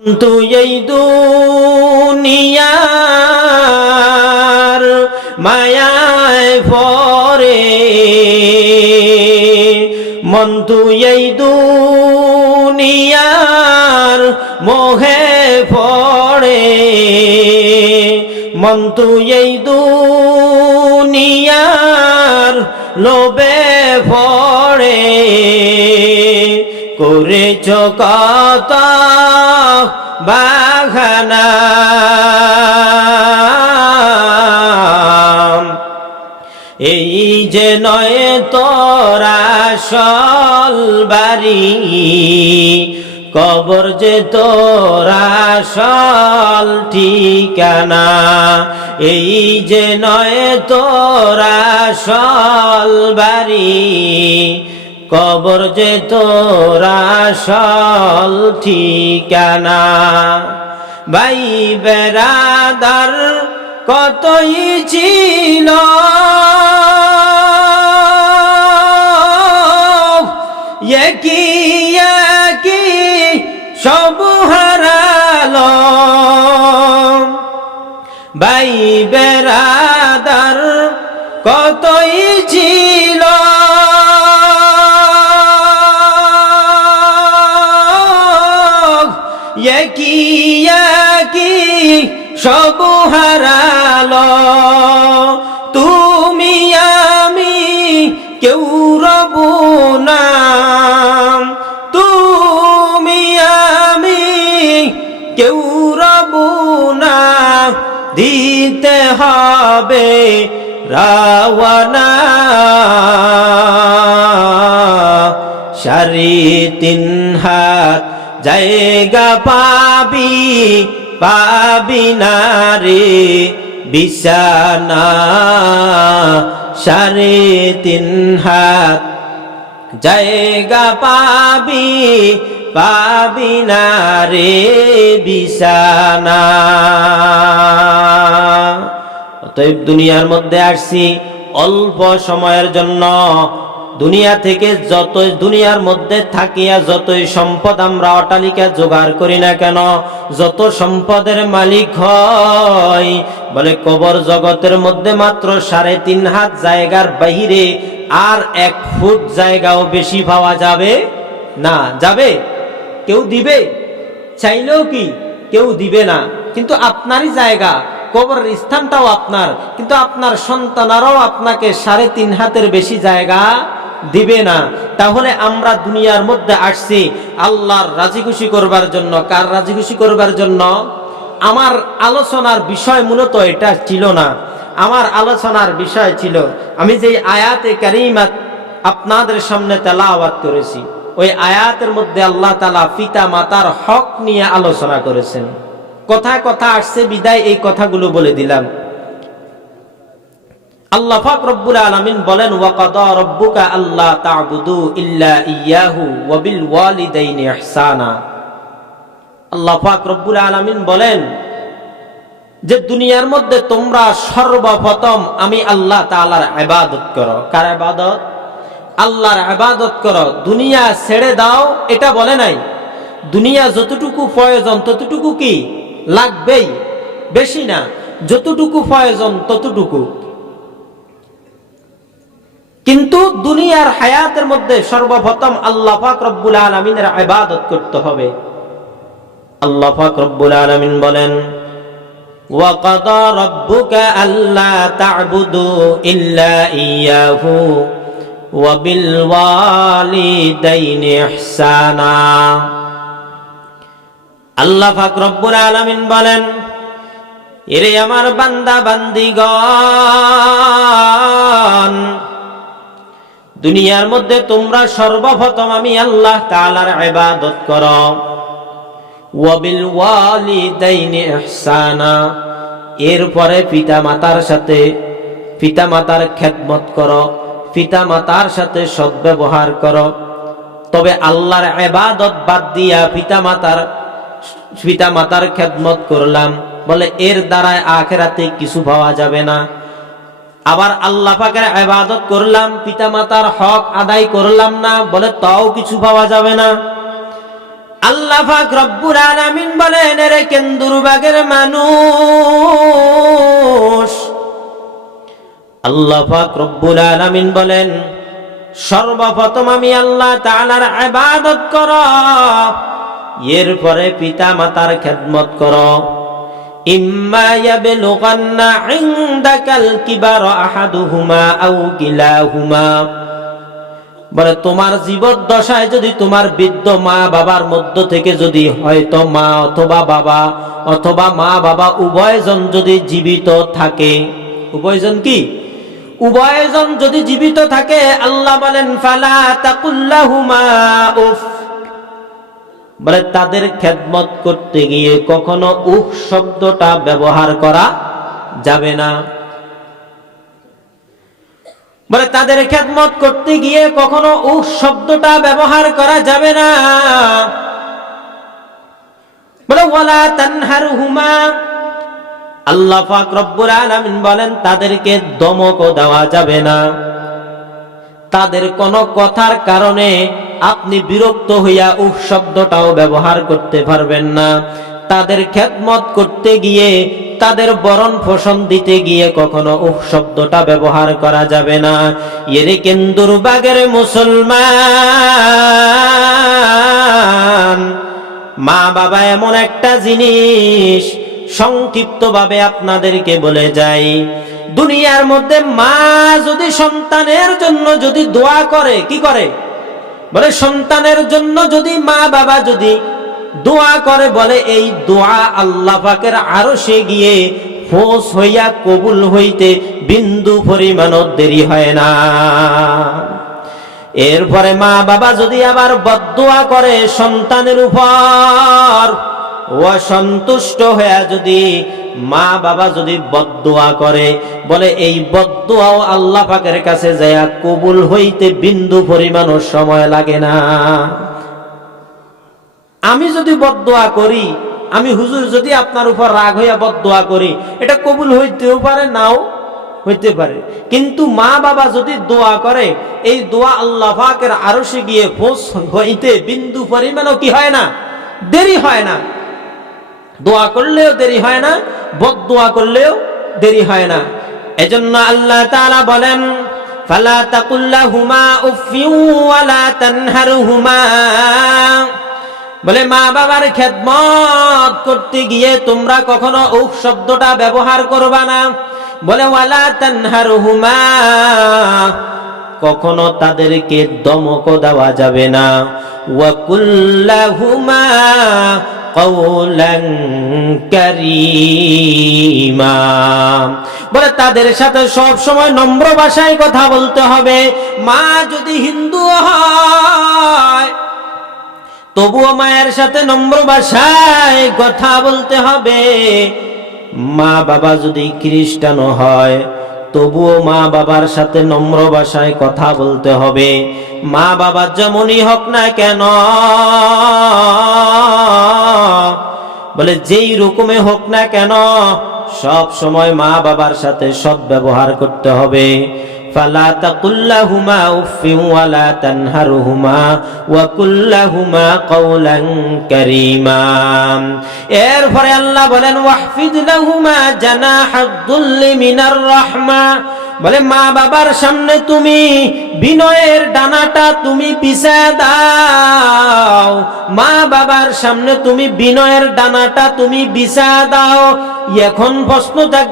এই দুনিয়ার মায়ায় পরে মন এই দুনিয়ার মোহে পড়ে মন এই দুনিয়ার লোবে পড়ে করেছ কত বাঘানা এই যে নয় তোরা সল বাড়ি, কবর যে তোরা সল ঠিকানা, এই যে নয় তোরা সল বাড়ি কবর যে তোরা সল ঠিকানা। ভাই বেড়াদার কতই ছিল। একই একই সব হারালো। ভাই বেড়াদার সব হারালো। তুমি, আমি কেউ রব না। তুমি, আমি কেউ রব না। দিতে হবে রাওয়ানা। সারি তিন হাত জায়গা পাবি পাবি না রে বিছানা, সাড়ে তিন হাত। জায়গা পাবি পাবি না রে বিছানা। অতএব দুনিয়ার মধ্যে আসছি অল্প সময়ের জন্য দুনিয়া থেকে যত দুনিয়ার মধ্যে থাকিয়া যতই সম্পদ আমরা অটালিকা জোগাড় করি না কেন, যত সম্পদের মালিক হয়, বলে কবর জগতের মধ্যে মাত্র সাড়ে তিন হাত জায়গার বাহিরে আর এক ফুট জায়গাও বেশি পাওয়া যাবে? না, যাবে। কেউ দিবে? চাইলেও কি? কেউ দিবে না। কিন্তু আপনারই জায়গা কবর স্থানটাও আপনার। কিন্তু আপনার সন্তানারাও আপনাকে সাড়ে তিন হাতের বেশি জায়গা দিবে না। তাহলে আমরা দুনিয়ার মধ্যে আসছি আল্লাহর রাজি খুশি করবার জন্য। কার রাজি খুশি করবার জন্য? আমার আলোচনার বিষয় মূলত এটা ছিল না। আমার আলোচনার বিষয় ছিল, আমি যে আয়াতে কারিমাত আপনাদের সামনে তেলাওয়াত করেছি, ওই আয়াতের মধ্যে আল্লাহ তালা পিতা মাতার হক নিয়ে আলোচনা করেছেন। কথায় কথা আসছে, বিদায় এই কথাগুলো বলে দিলাম। আল্লাহ পাক রব্বুল আলামিন বলেন ওয়াকাদা রব্বুকা আল্লাহ তা'বুদু ইল্লা ইয়াহু ওয়া বিল ওয়ালিদাইনি ইহসানা। আল্লাহ পাক রব্বুল আলামিন বলেন, যে দুনিয়ার মধ্যে তোমরা সর্বপ্রথম আমি আল্লাহ তাআলার ইবাদত করো। কার ইবাদত? আল্লাহর ইবাদত করো। দুনিয়া ছেড়ে দাও, এটা বলে নাই। দুনিয়া যতটুকু প্রয়োজন ততটুকু কি? লাগবেই। বেশি না, যতটুকু প্রয়োজন ততটুকু। কিন্তু দুনিয়ার হায়াতের মধ্যে সর্বপ্রথম আল্লাহ পাক রব্বুল আলমিনের ইবাদত করতে হবে আল্লাহ পাক রব্বুল আলমিন বলেন وقضى ربك ألا تعبدوا إلا إياه وبالوالدين إحسانا আল্লাহ পাক রব্বুল আলামিন বলেন এরে আমার বান্দা বান্দিগণ দুনিয়ার মধ্যে তোমরা সর্বপ্রথম আমি আল্লাহ তাআলার ইবাদত করো। এরপরে পিতা মাতার সাথে পিতা মাতার খেদমত করো পিতা মাতার সাথে সদ্ব্যবহার করো। তবে আল্লাহর ইবাদত বাদ দিয়া পিতা মাতার পিতা মাতার খেদমত করলাম। বলে এর দ্বারায় আখেরাতে কিছু পাওয়া যাবে না। আবার আল্লাহ পাকের করলাম পিতা মাতার হক আদায় করলাম না, বলে তাও কিছু পাওয়া যাবে না। আল্লাহ পাক রব্বুল আলামিন বলেন, এরে কেন্দুরবাগের মানুষ। আল্লাহ পাক রব্বুল আলামিন বলেন, সর্বপ্রথম আমি আল্লাহ তাআলার ইবাদত কর এরপরে পিতা মাতার খেদমত কর আহাদুহুমা আও কিলাহুমা বলে, তোমার জীবদ্দশায় যদি তোমার বৃদ্ধ মা বাবার মধ্য থেকে যদি হয়তো মা অথবা বাবা অথবা মা বাবা উভয়জন যদি জীবিত থাকে, উভয়জন কি? উভয়জন যদি জীবিত থাকে, আল্লাহ বলেন, ফালা তাকুল্লাহুমা উফ। বলে তাদের খেদমত করতে গিয়ে কখনো উহ শব্দটা ব্যবহার করা যাবে না। বলে তাদের খেদমত করতে গিয়ে কখনো উহ শব্দটা ব্যবহার করা যাবে না। বলে ওয়ালা তানহার হুমা আল্লাহ পাক রব্বুল আলামিন বলেন, তাদেরকে দমকও দেওয়া যাবে না। তাদের কোনো কথার কারণে আপনি বিরক্ত হইয়া উহ শব্দটাও ব্যবহার করতে পারবেন না। তাদের খেদমত করতে গিয়ে, তাদের বরণ পোষণ দিতে গিয়ে কখনো উহ শব্দটা ব্যবহার করা যাবে না। এরে কেন্দুর বাগের মুসলমান, মা বাবা এমন একটা জিনিস সংক্ষিপ্তভাবে আপনাদেরকে বলে যাই। দুনিয়ার মধ্যে মা যদি সন্তানের জন্য যদি দোয়া করে, কি করে? বলে, সন্তানের জন্য যদি মা বাবা যদি দোয়া করে, বলে, এই দোয়া আল্লাহ পাকের আরও সে গিয়ে ফোঁস হইয়া কবুল হইতে বিন্দু পরিমাণও দেরি হয় না। এরপরে মা বাবা যদি আবার বদুয়া করে, সন্তানের উপর অসন্তুষ্ট হয়ে যদি মা বাবা যদি বদুয়া করে, বলে এই বদুয়াও আল্লাহ পাকের কাছে যায় কবুল হইতে বিন্দু পরিমাণও সময় লাগে না। আমি যদি বদুয়া করি, আমি হুজুর যদি আপনার উপর রাগ হইয়া বদুয়া করি, এটা কবুল হইতেও পারে, নাও হইতে পারে। কিন্তু মা বাবা যদি দোয়া করে, এই দোয়া আল্লাহ পাকের আরশে গিয়ে ফোঁস হইতে বিন্দু পরিমাণও কি হয় না? দেরি হয় না। দোয়া করলেও দেরি হয় না, বদ দোয়া করলেও দেরি হয় না। এজন্য আল্লাহ তাআলা বলেন, ফালা তাকুল্লাহুমা উফিউ ওয়ালা তানহারহুমা। বলে, মা বাবার খেদমত করতে গিয়ে তোমরা কখনো উফ শব্দটা ব্যবহার করবা না। বলে, ওয়ালা তানহারহুমা। কখনো তাদেরকে দমক দেওয়া যাবে না। ওয়াকুল্লাহুমা বলে, তাদের সাথে সব সময় নম্র ভাষায় কথা বলতে হবে। মা যদি হিন্দু হয়, তবুও মায়ের সাথে নম্র ভাষায় কথা বলতে হবে। মা বাবা যদি খ্রিস্টান হয় তবুও মা বাবার সাথে নম্র ভাষায় কথা বলতে হবে। মা বাবার যেমনই হোক না কেন, বলে যেই রকমে হোক না কেন, সব সময় মা বাবার সাথে সৎ ব্যবহার করতে হবে। এরপরে আল্লাহ বলেন, ওয়াহফিজ লাহুমা জানাহাদ-দুল্লি মিনার রাহমা। বলে, মা বাবার সামনে তুমি বিনয়ের ডানাটা তুমি পিছা দাও। মা বাবার সামনে তুমি বিনয়ের ডানাটা তুমি বিছা দাও। এখন প্রশ্ন জাগ